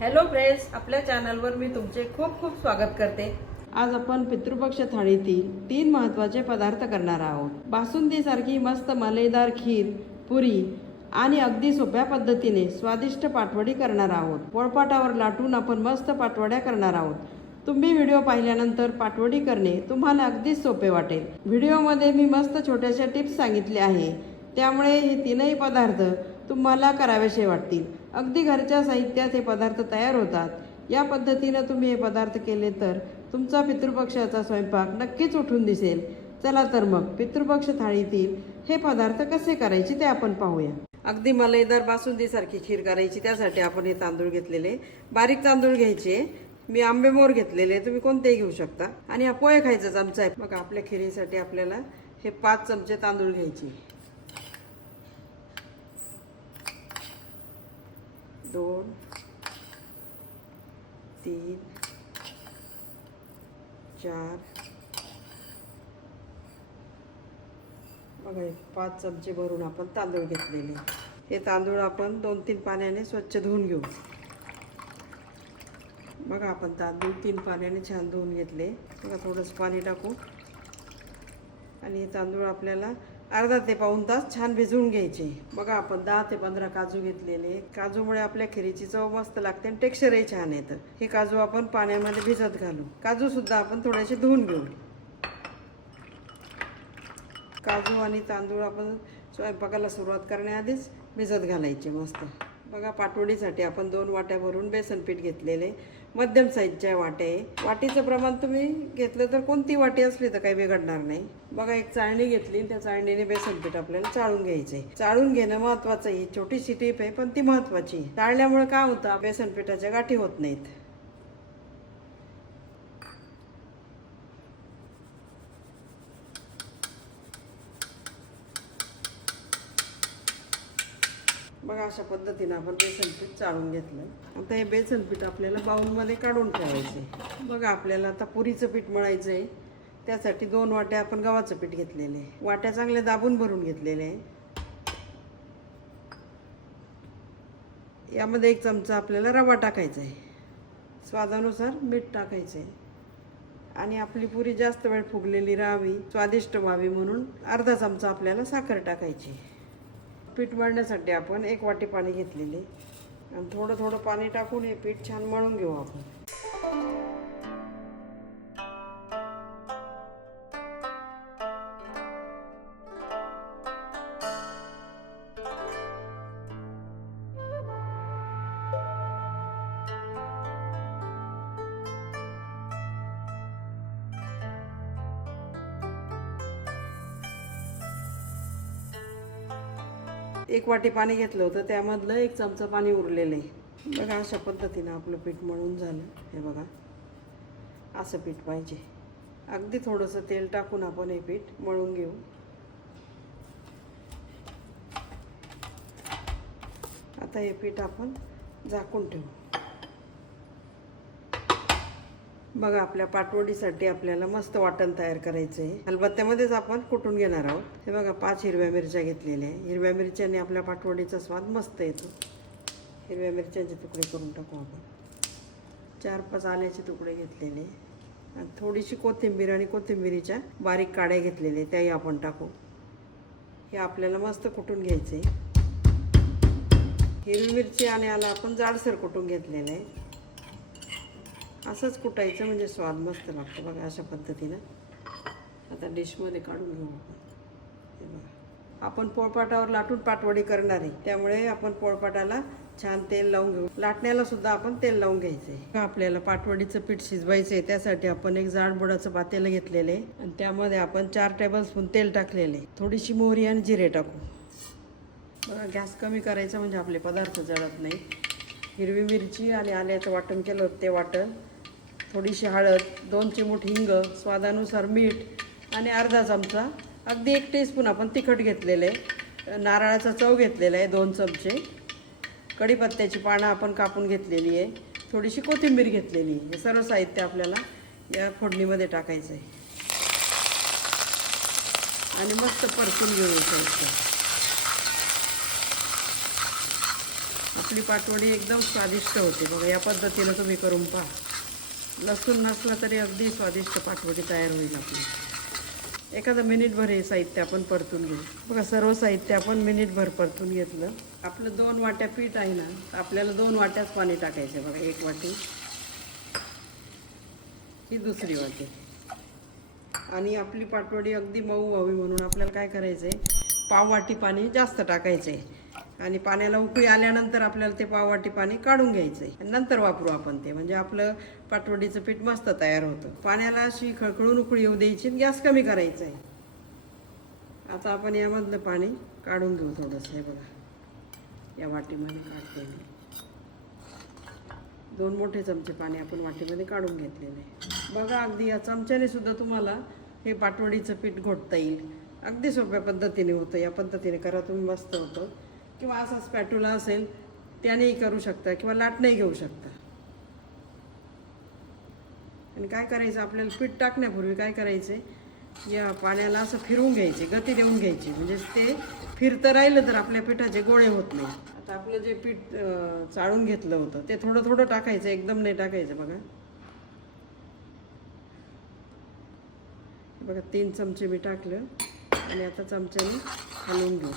Hello friends आपल्या चॅनलवर मी तुमचे खूप खूप स्वागत करते. आज आपण पितृपक्ष थाळीतील तीन महत्त्वाचे पदार्थ करणार आहोत. बासुंदी सारखी मस्त मलईदार खीर पुरी आणि अगदी सोप्या पद्धतीने स्वादिष्ट पाटवडी करणार आहोत. पोळपाटावर लाटून आपण मस्त पाटवड्या करणार आहोत. तुम्ही व्हिडिओ पाहिल्यानंतर पाटवडी करणे तुम्हाला अगदीच सोपे वाटेल. व्हिडिओमध्ये मी मस्त छोट्याशा टिप्स सांगितल्या आहे. त्यामुळे हे तीनही पदार्थ तुम्हाला करावेसे वाटतील. अगदी घरच्या साहित्यात हे पदार्थ तयार होतात. या पद्धतीनं तुम्ही हे पदार्थ केले तर तुमचा पितृपक्षाचा स्वयंपाक नक्कीच उठून दिसेल. चला तर मग पितृपक्ष थाळीतील हे पदार्थ कसे करायचे ते आपण पाहूया. अगदी मलईदार बासुंदीसारखी खीर करायची त्यासाठी आपण हे तांदूळ घेतलेले. बारीक तांदूळ घ्यायचे. मी आंबेमोर घेतलेले. तुम्ही कोणतेही घेऊ शकता. आणि हा पोहे खायचा चमचा आहे. मग आपल्या खिरीसाठी आपल्याला हे पाच चमचे तांदूळ घ्यायचे. दोन तीन चार. बघा हे पाच चमचे भरून आपण तांदूळ घेतलेले. हे तांदूळ आपण दोन तीन पाण्याने स्वच्छ धुवून घेऊ. बघा आपण तांदूळ तीन पाण्याने छान धुवून घेतले. बघा थोडंसं पाणी टाकू. आणि हे तांदूळ आपल्याला अर्धा ते पाऊण तास छान भिजवून घ्यायचे. बघा आपण दहा ते पंधरा काजू घेतलेले काजूमुळे आपल्या खिरीची चव मस्त लागते आणि टेक्स्चरही छान येतं. हे काजू आपण पाण्यामध्ये भिजत घालू. काजू सुद्धा आपण थोडेसे धुवून घेऊ. काजू आणि तांदूळ आपण स्वयंपाकाला सुरुवात करण्याआधीच भिजत घालायचे मस्त. बघा पाटोडीसाठी आपण दोन वाट्या भरून बेसन पीठ घेतलेले. मध्यम साईजच्या वाट्या आहे वाटीचं प्रमाण तुम्ही घेतलं तर कोणती वाटी असली तर काही बिघडणार नाही. बघा एक चाळणी घेतली त्या चाळणीने बेसन पीठ आपल्याला चाळून घ्यायचे. चाळून घेणं महत्वाचं आहे. छोटीशी टीप आहे पण ती महत्वाची. चाळल्यामुळे काय होतं? बेसन पिठाच्या गाठी होत नाहीत बघा अशा पद्धतीनं आपण बेसन पीठ चाळून घेतलं आता हे बेसन पीठ आपल्याला बाऊलमध्ये काढून ठेवायचे बघा आपल्याला आता पुरीचं पीठ मळायचं आहे त्यासाठी दोन वाट्या आपण गव्हाचं पीठ घेतलेले. आहे वाट्या चांगल्या दाबून भरून घेतलेले. आहे यामध्ये एक चमचा आपल्याला रवा टाकायचा आहे स्वादानुसार मीठ टाकायचं आहे आणि आपली पुरी जास्त वेळ फुगलेली राहावी स्वादिष्ट व्हावी म्हणून अर्धा चमचा आपल्याला साखर टाकायची. पीठ मळण्यासाठी आपण एक वाटी पाणी घेतलेले. आणि थोडं थोडं पाणी टाकून हे पीठ छान मळून घेऊ आपण. एक वाटी पाणी घेतलं होतं त्यामधलं एक चमचा पाणी उरलेलं आहे. बघा अशा पद्धतीनं आपलं पीठ मळून झालं. हे बघा असं पीठ पाहिजे. अगदी थोडंसं तेल टाकून आपण हे पीठ मळून घेऊ. आता हे पीठ आपण झाकून ठेवू. बघा आपल्या पाटवडीसाठी आपल्याला मस्त वाटण तयार करायचं आहे अलबत्त्यामध्येच आपण कुटून घेणार आहोत. हे बघा पाच हिरव्या मिरच्या घेतलेल्या आहे. हिरव्या मिरच्याने आपल्या पाटवडीचा स्वाद मस्त येतो. हिरव्या मिरच्यांचे तुकडे करून टाकू आपण. चार पाच आल्याचे तुकडे घेतलेले आणि थोडीशी कोथिंबीर आणि कोथिंबीरीच्या बारीक काड्या घेतलेल्या त्याही आपण टाकू. हे आपल्याला मस्त कुटून घ्यायचं आहे हिरवी मिरची आणि आला आपण जाडसर कुटून घेतलेलं आहे. असंच कुटायचं म्हणजे स्वाद मस्त लागतो बघा अशा पद्धतीनं. आता डिशमध्ये काढून घेऊ आपण. हे बघा. आपण पोळपाटावर लाटून पाटवडी करणार आहे. त्यामुळे आपण पोळपाटाला छान तेल लावून घेऊ. लाटण्याला सुद्धा आपण तेल लावून घ्यायचं आहे आपल्याला पाटवडीचं पीठ शिजवायचं आहे त्यासाठी आपण एक जाड बुडाचं पातेलं घेतलेलं आहे. आणि त्यामध्ये आपण चार टेबल स्पून तेल टाकलेले आहे. थोडीशी मोहरी आणि जिरे टाकू. बघा गॅस कमी करायचा म्हणजे आपले पदार्थ जळत नाही. हिरवी मिरची आणि आल्याचं वाटण केलं ते वाटण. थोडीशी हळद दोन चिमूट हिंग स्वादानुसार मीठ आणि अर्धा चमचा. अगदी एक टीस्पून आपण तिखट घेतलेलं आहे. नारळाचा चव घेतलेला आहे दोन चमचे. कढीपत्त्याची पानं आपण कापून घेतलेली आहे. थोडीशी कोथिंबीर घेतलेली आहे. हे सर्व साहित्य आपल्याला या फोडणीमध्ये टाकायचं आहे. आणि मस्त परतून घेऊन साहित्य आपली पाटवडी एकदम स्वादिष्ट होते. बघा या पद्धतीनं तुम्ही करून पहा. लसूण नसलं तरी अगदी स्वादिष्ट पाटवडी तयार होईल आपली. एखादं मिनिटभर हे साहित्य आपण परतून घेऊ. बघा सर्व साहित्य आपण मिनिटभर परतून घेतलं. आपलं दोन वाट्या पीठ आहे ना तर आपल्याला दोन वाट्याच पाणी टाकायचं बघा एक वाटी ही दुसरी वाटी. आणि आपली पाटवडी अगदी मऊ व्हावी म्हणून आपल्याला काय करायचं आहे पाव वाटी पाणी जास्त टाकायचं आहे आणि पाण्याला उकळी आल्यानंतर आपल्याला ते पाववाटी पाणी काढून घ्यायचं आहे नंतर वापरू आपण ते. म्हणजे आपलं पाटवडीचं पीठ मस्त तयार होतं. पाण्याला अशी खळखळून उकळी येऊ द्यायची गॅस कमी करायचा आहे आता आपण यामधलं पाणी काढून घेऊ थोडंसं. हे बघा. या वाटीमध्ये काढते मी. दोन मोठे चमचे पाणी आपण वाटीमध्ये काढून घेतलेले. आहे. बघा अगदी या चमच्याने सुद्धा तुम्हाला हे पाटवडीचं पीठ घोटता येईल. अगदी सोप्या पद्धतीने होतं. या पद्धतीने करा तुम्ही मस्त होतं. किंवा असा स्पॅटुला असेल त्यानेही करू शकता किंवा लाटणंही घेऊ शकता. आणि काय करायचं आपल्याला पीठ टाकण्यापूर्वी काय करायचं या पाण्याला असं फिरवून घ्यायचे गती देऊन घ्यायची. म्हणजे ते फिरतं राहिलं तर आपल्या पिठाचे गोळे होत नाही. आता आपलं जे पीठ चाळून घेतलं होतं ते थोडं थोडं टाकायचं एकदम नाही टाकायचं बघा. बघा तीन चमचे मी टाकलं आणि आता चमच्याने हलवून घेऊ.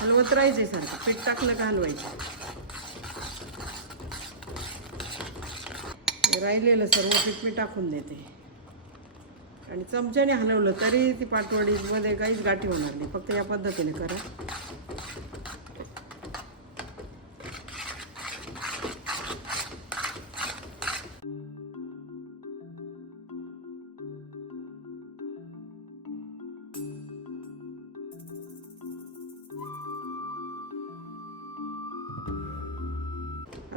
हलवत राहायचे सारखं. पीठ टाकलं का हलवायचं? राहिलेलं सर्व पीठ मी टाकून देते. आणि चमच्याने हलवलं तरी ती पाटवडीमध्ये काहीच गाठी होणार नाही. फक्त या पद्धतीने करा.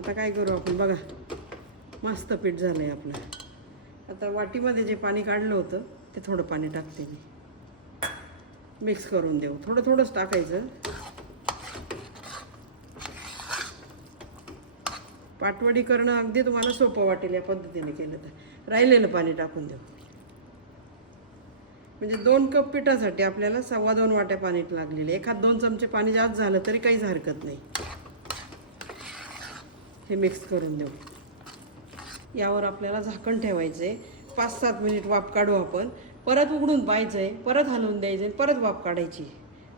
आता काय करू आपण? बघा. मस्त पीठ झालं आहे आपलं. आता वाटीमध्ये जे पाणी काढलं होतं ते थोडं पाणी टाकते मी. मिक्स करून देऊ. थोडं थोडंच टाकायचं. पाटवडी करणं अगदी तुम्हाला सोपं वाटेल या पद्धतीने केलं तर. राहिलेलं पाणी टाकून देऊ. म्हणजे दोन कप पिठासाठी आपल्याला सव्वा दोन वाट्या पाणी लागलेले एखाद दोन चमचे पाणी जास्त झालं तरी काहीच हरकत नाही. हे मिक्स करून देऊ. यावर आपल्याला झाकण ठेवायचं आहे पाच सात मिनिट वाफ काढू आपण. परत उघडून पाहायचं आहे परत हलवून द्यायचं आहे परत वाफ काढायची.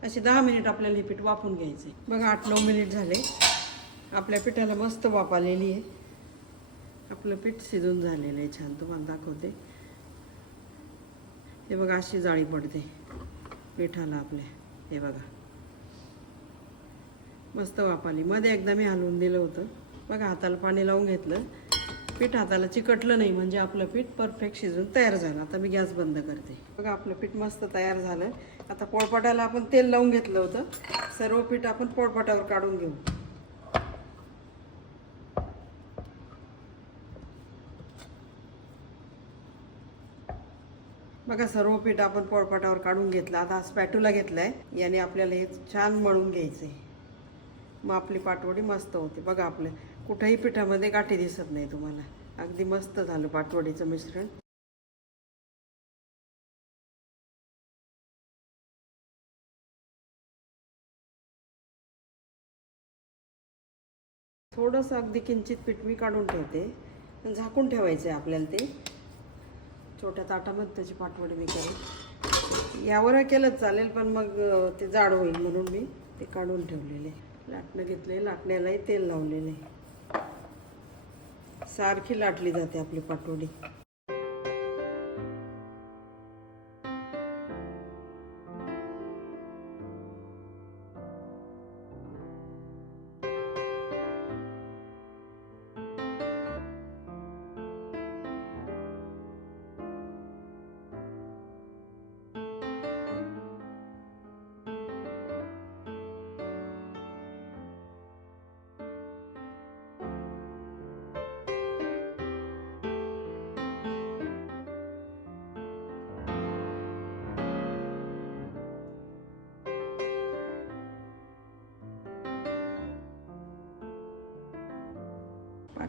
असे दहा मिनिट आपल्याला हे पीठ वाफून घ्यायचं आहे बघा आठ नऊ मिनिट झाले. आपल्या पिठाला मस्त वाफ आलेली आहे. आपलं पीठ शिजून झालेलं आहे छान. तुम्हाला दाखवते. हे बघा अशी जाळी पडते पिठाला आपल्या. हे बघा. मस्त वाफ आली. मध्ये एकदा मी हलवून दिलं होतं. बघा हाताला पाणी लावून घेतलं. पीठ हाताला चिकटलं नाही म्हणजे आपलं पीठ परफेक्ट शिजून तयार झालं. आता मी गॅस बंद करते. बघा आपलं पीठ मस्त तयार झालं. आता पोळपाटाला आपण तेल लावून घेतलं होतं. सर्व पीठ आपण पोळपाटावर काढून घेऊ. बघा सर्व पीठ आपण पोळपाटावर काढून घेतलं. आता स्पॅटूला घेतलाय. याने आपल्याला हे छान मळून घ्यायचंय. मग आपली पाटवडी मस्त होते. बघा आपलं कुठेही पिठामध्ये गाठी दिसत नाही तुम्हाला. अगदी मस्त झालं पाटवडीचं मिश्रण. थोडंसं अगदी किंचित पीठ मी काढून ठेवते. झाकून ठेवायचं आहे आपल्याला ते. छोट्या ताटामध्ये त्याची पाटवडी मी करेन. यावर केलंच चालेल पण मग ते जाड होईल म्हणून मी ते काढून ठेवलेले. लाटणं घेतले लाटण्यालाही तेल लावलेले सारखी लाटली जाते आपली पाटवडी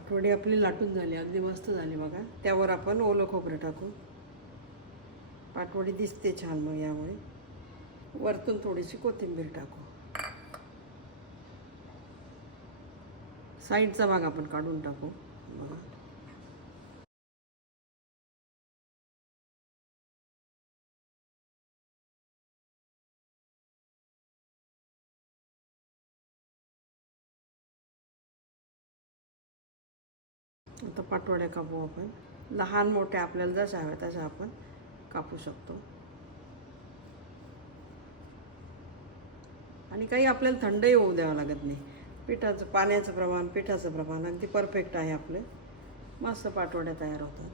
पाटवडी आपली लाटून झाली अगदी मस्त झाली बघा. त्यावर आपण ओलं खोबरं टाकू. पाटवडी दिसते छान मग यामुळे. वरतून थोडीशी कोथिंबीर टाकू. साईडचा भाग आपण काढून टाकू. बघा. शकतो पाटवड्या कापू आपण. लहान मोठ्या आपल्याला जशा हव्या तशा आपण कापू शकतो. आणि काही आपल्याला थंडही होऊ द्यावं लागत नाही. पिठाचं पाण्याचं प्रमाण पिठाचं प्रमाण अगदी परफेक्ट आहे आपलं. मस्त पाटवड्या तयार होतात.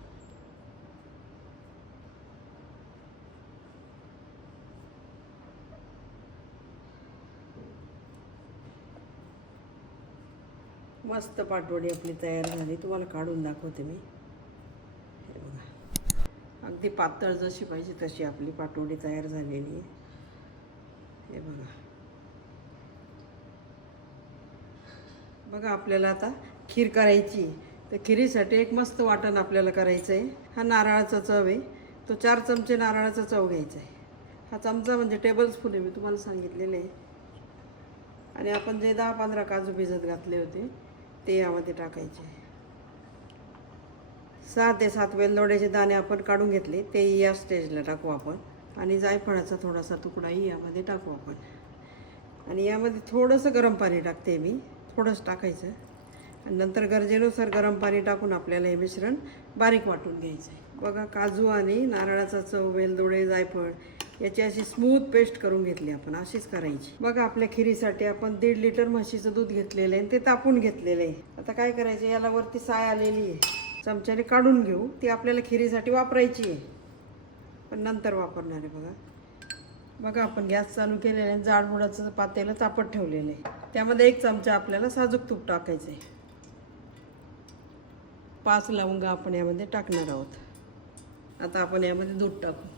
मस्त पाटवडी आपली तयार झाली. तुम्हाला काढून दाखवते मी. हे बघा. अगदी पातळ जशी पाहिजे तशी आपली पाटवडी तयार झालेली आहे. हे बघा. बघा आपल्याला आता खीर करायची तर खिरीसाठी एक मस्त वाटण आपल्याला करायचं आहे हा नारळाचा चव आहे. तो चार चमचे नारळाचा चव घ्यायचा आहे. हा चमचा म्हणजे टेबल स्पून आहे. मी तुम्हाला सांगितलेले आहे. आणि आपण जे दहा पंधरा काजू भिजत घातले होते ते यामध्ये टाकायचे. सहा ते सात वेलदोड्याचे दाणे आपण काढून घेतले ते या स्टेजला टाकू आपण. आणि जायफळाचा थोडासा तुकडाही यामध्ये टाकू आपण. आणि यामध्ये थोडंसं गरम पाणी टाकते मी थोडंसं टाकायचं. आणि नंतर गरजेनुसार गरम पाणी टाकून आपल्याला हे मिश्रण बारीक वाटून घ्यायचं आहे बघा काजू आणि नारळाचा चव वेलदोडे जायफळ याची अशी स्मूथ पेस्ट करून घेतली आपण अशीच करायची. बघा आपल्या खिरीसाठी आपण दीड लिटर म्हशीचं दूध घेतलेलं आहे आणि ते तापून घेतलेलं आहे. आता काय करायचं याला वरती साय आलेली आहे. चमच्याने काढून घेऊ. ती आपल्याला खिरीसाठी वापरायची आहे. पण नंतर वापरणार आहे बघा. बघा आपण गॅस चालू केलेला आहे जाडबुडाचं पातेलं तापत ठेवलेलं आहे. त्यामध्ये एक चमचा आपल्याला साजूक तूप टाकायचं आहे. पाच लवंगा आपण यामध्ये टाकणार आहोत. आता आपण यामध्ये दूध टाकू.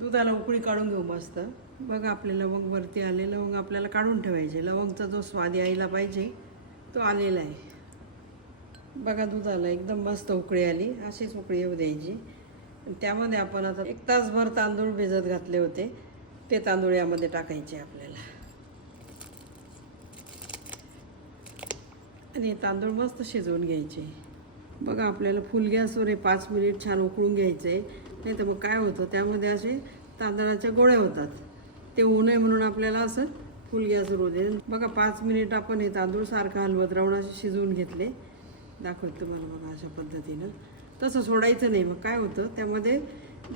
दुधाला उकळी काढून घेऊ मस्त. बघा आपले लवंग वरती आले. लवंग आपल्याला काढून ठेवायचे. लवंगचा जो स्वाद यायला पाहिजे तो आलेला आहे. बघा दुधाला एकदम मस्त उकळी आली. अशीच उकळी येऊ द्यायची. आणि त्यामध्ये आपण आता एक तासभर तांदूळ भिजत घातले होते. ते तांदूळ यामध्ये टाकायचे आपल्याला. आणि तांदूळ मस्त शिजवून घ्यायचे. बघा आपल्याला फुल गॅसवर हे पाच मिनिट छान उकळून घ्यायचे नाही तर मग काय होतं? त्यामध्ये असे तांदळाच्या गोळ्या होतात. ते होऊ नये म्हणून आपल्याला असं फुल गॅस रोजे बघा पाच मिनिट आपण हे तांदूळ सारखं हलवत राहून असे शिजवून घेतले. दाखवत तुम्हाला बघा अशा पद्धतीनं. तसं सोडायचं नाही. मग काय होतं? त्यामध्ये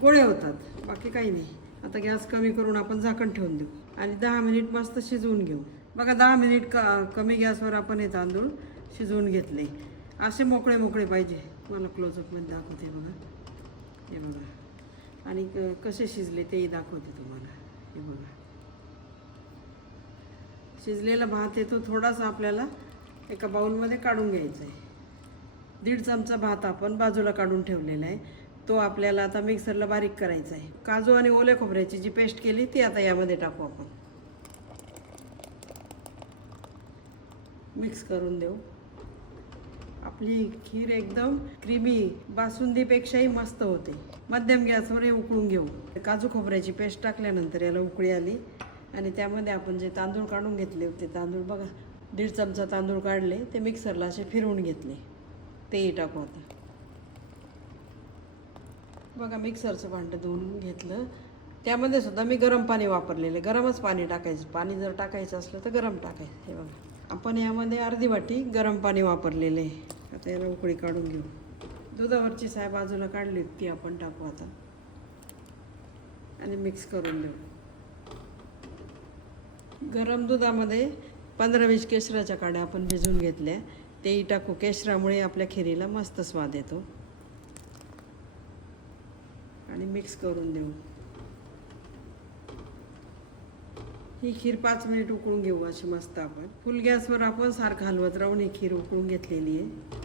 गोळे होतात. बाकी काही नाही. आता गॅस कमी करून आपण झाकण ठेवून देऊ. आणि दहा मिनिट मस्त शिजवून घेऊ. बघा दहा मिनिट क कमी गॅसवर आपण हे तांदूळ शिजवून घेतले. असे मोकळे मोकळे पाहिजे. मला क्लोजअपमध्ये दाखवते बघा. आणि क- कसे शिजले तेही दाखवते तुम्हाला. हे बघा. शिजलेला भात येतो थोडासा आपल्याला एका बाऊलमध्ये काढून घ्यायचा आहे. दीड चमचा भात आपण बाजूला काढून ठेवलेला आहे. तो आपल्याला आता मिक्सरला बारीक करायचा आहे. काजू आणि ओल्या खोबऱ्याची जी पेस्ट केली ती आता यामध्ये टाकू आपण. मिक्स करून देऊ. आपली खीर एकदम क्रीमी बासुंदीपेक्षाही मस्त होते. मध्यम गॅसवर हे उकळून घेऊ. काजू खोबऱ्याची पेस्ट टाकल्यानंतर याला उकळी आली आणि त्यामध्ये आपण जे तांदूळ काढून घेतले होते तांदूळ बघा दीड चमचा तांदूळ काढले ते मिक्सरला असे फिरवून घेतले. तेही टाकू आता. बघा मिक्सरचं भांडं धुवून घेतलं. त्यामध्ये सुद्धा मी गरम पाणी वापरलेलं गरमच पाणी टाकायचं. पाणी जर टाकायचं असलं तर गरम टाकायचं हे बघा. आपण यामध्ये अर्धी वाटी गरम पाणी वापरलेले आहे. आता याला उकळी काढून घेऊ. दुधावरची साय बाजूला काढली ती आपण टाकू आता. आणि मिक्स करून देऊ. गरम दुधामध्ये पंधरा वीस केशराच्या काड्या आपण भिजवून घेतल्या. तेही टाकू. केशरामुळे आपल्या खिरीला मस्त स्वाद येतो. आणि मिक्स करून देऊ. ही खीर पाच मिनिट उकळून घेऊ अशी मस्त आपण. फुल गॅसवर आपण सारखं हलवत राहून ही खीर उकळून घेतलेली आहे.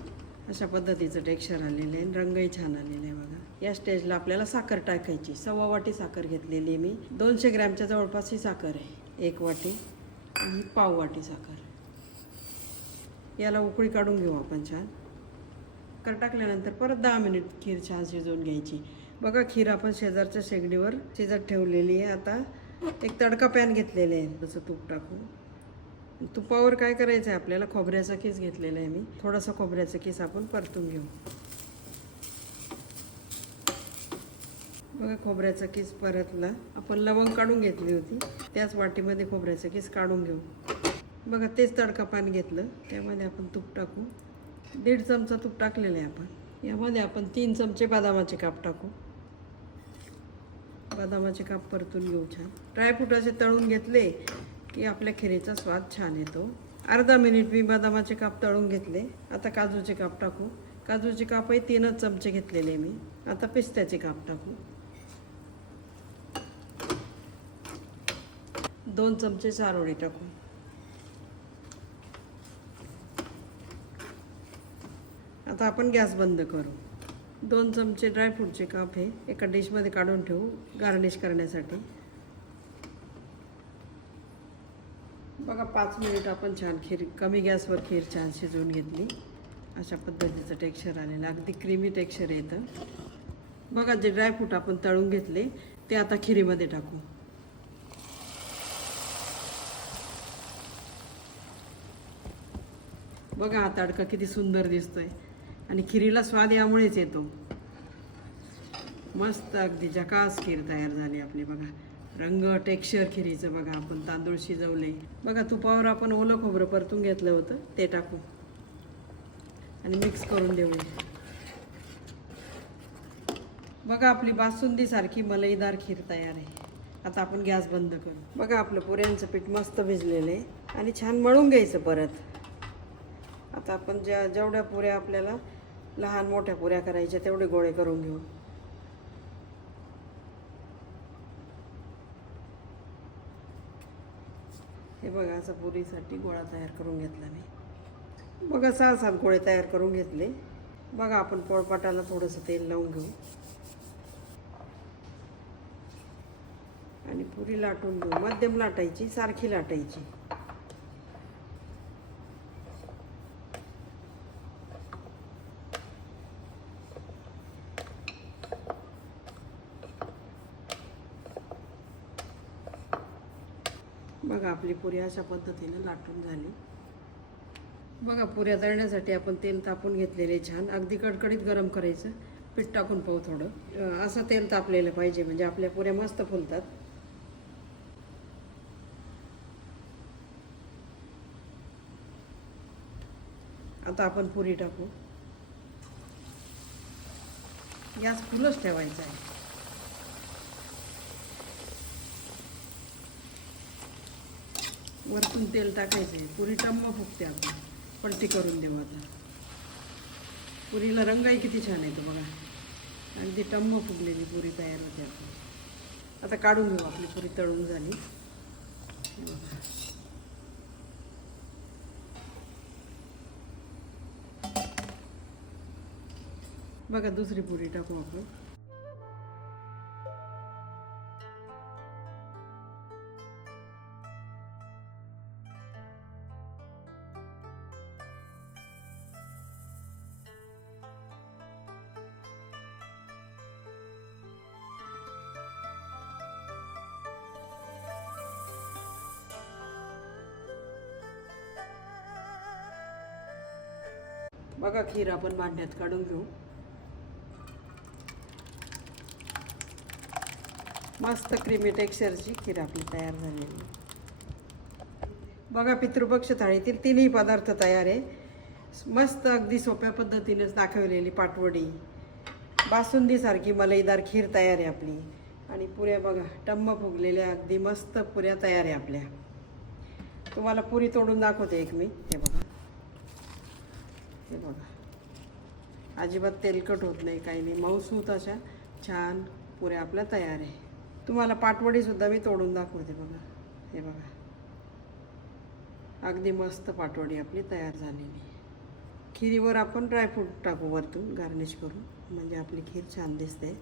अशा पद्धतीचं टेक्स्चर आलेलं आहे. आणि रंगही छान आलेला आहे बघा. या स्टेजला आपल्याला साखर टाकायची. सव्वा वाटी साखर घेतलेली आहे मी. दोनशे ग्रॅमच्या जवळपास ही साखर आहे. एक वाटी आणि पाव वाटी साखर. याला उकळी काढून घेऊ आपण छान. साखर टाकल्यानंतर परत दहा मिनिट खीर छान शिजवून घ्यायची. बघा खीर आपण शेजारच्या शेगडीवर शिजत ठेवलेली आहे. आता एक तडका पॅन घेतलेले आहे. तसं तूप टाकून. तुपावर काय करायचं आहे आपल्याला खोबऱ्याचा केस घेतलेला आहे मी. थोडासा खोबऱ्याचा केस आपण परतून घेऊ. बघा खोबऱ्याचा केस परतला. आपण लवंग काढून घेतली होती. त्याच वाटीमध्ये खोबऱ्याचा केस काढून घेऊ. बघा तेच तडका पान घेतलं. त्यामध्ये आपण तूप टाकू. दीड चमचा तूप टाकलेलं आहे आपण. यामध्ये आपण तीन चमचे बदामाचे काप टाकू. बदामाचे काप परतून घेऊ छान. ड्रायफ्रूट असे तळून घेतले की आपल्या खिरीचा स्वाद छान येतो. अर्धा मिनिट मी बदामाचे काप तळून घेतले. आता काजूचे काप टाकू. काजूचे कापही तीनच चमचे घेतलेले मी. आता पिस्त्याचे काप टाकू. दोन चमचे चारोळी टाकू. आता आपण गॅस बंद करू. दोन चमचे ड्रायफ्रूटचे काप हे एका डिशमध्ये काढून ठेवू गार्निश करण्यासाठी. बघा पाच मिनिट आपण छान खीर कमी गॅसवर खीर छान शिजवून घेतली. अशा पद्धतीचं टेक्स्चर आलेलं अगदी क्रीमी टेक्स्चर येतं बघा जे ड्रायफ्रूट आपण तळून घेतले ते आता खिरीमध्ये टाकू. बघा हा तडका किती सुंदर दिसतोय. आणि खिरीला स्वाद यामुळेच येतो. मस्त अगदी जकास खीर तयार झाली आपली बघा. रंग टेक्स्चर खिरीचं बघा आपण तांदूळ शिजवले. बघा तुपावर आपण ओलं खोबरं परतून घेतलं होतं ते टाकू. आणि मिक्स करून देऊ. बघा आपली बासुंदी सारखी मलईदार खीर तयार आहे. आता आपण गॅस बंद करू. बघा आपलं पुऱ्यांचं पीठ मस्त भिजलेलं आहे. आणि छान मळून घ्यायचं परत. आता आपण ज्या जेवढ्या पुऱ्या आपल्याला लहान मोठ्या पुऱ्या करायच्या तेवढे गोळे करून घेऊ. हे बघा असं पुरीसाठी गोळा तयार करून घेतला मी. बघा सहा सात गोळे तयार करून घेतले. बघा आपण पोळपाटाला थोडंसं तेल लावून घेऊ. आणि पुरी लाटून घेऊ. मध्यम लाटायची सारखी लाटायची बघा आपली पुरी अशा पद्धतीने लाटून झाली. बघा पुऱ्या तळण्यासाठी आपण तेल तापून घेतलेले छान. अगदी कडकडीत गरम करायचं. पीठ टाकून पाहू थोडं. असं तेल तापलेलं पाहिजे म्हणजे आपल्या पुऱ्या मस्त फुलतात. आता आपण पुरी टाकू. गॅस फुलच ठेवायचा आहे. वरतून तेल टाकायचं. आहे पुरी टम्म फुगते आपण. पलटी करून देऊ आता. पुरीला रंगही किती छान येतो बघा. अगदी टम्म फुगलेली पुरी तयार होते आपण आता काढून घेऊ आपली पुरी तळून झाली. बघा. बघा दुसरी पुरी टाकू आपण. बघा खीर आपण भांड्यात काढून घेऊ. मस्त क्रीमी टेक्स्चरची खीर आपली तयार झालेली. बघा पितृपक्ष थाळीतील तिन्ही पदार्थ तयार आहे. मस्त अगदी सोप्या पद्धतीनेच दाखवलेली पाटवडी. बासुंदीसारखी मलईदार खीर तयार आहे आपली. आणि पुऱ्या बघा टम्म फुगलेल्या अगदी मस्त पुऱ्या तयार आहे आपल्या. तुम्हाला पुरी तोडून दाखवते एक मी. हे बघा. हे बघा. अजिबात तेलकट होत नाही काही नाही. मऊसूत अशा छान पुऱ्या आपल्या तयार आहे. तुम्हाला पाटवडीसुद्धा मी तोडून दाखवते बघा. हे बघा. अगदी मस्त पाटवडी आपली तयार झालेली. खिरीवर आपण ड्रायफ्रूट टाकू वरतून गार्निश करून. म्हणजे आपली खीर छान दिसते.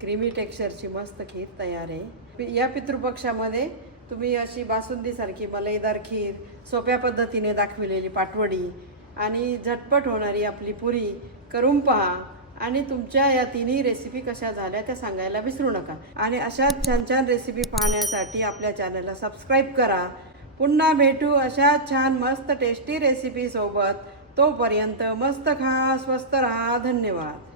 क्रीमी टेक्स्चरची मस्त खीर तयार आहे. या पितृपक्षामध्ये तुम्ही अशी बासुंदीसारखी मलईदार खीर सोप्या पद्धतीने दाखविलेली पाटवडी आणि झटपट होणारी आपली पुरी करून पहा. आणि तुमच्या या तिन्ही रेसिपी कशा झाल्या त्या सांगायला विसरू नका. आणि अशाच छान छान रेसिपी पाहण्यासाठी आपल्या चॅनलला सबस्क्राईब करा. पुन्हा भेटू अशा छान मस्त टेस्टी रेसिपीसोबत तोपर्यंत मस्त खा स्वस्त राहा. धन्यवाद.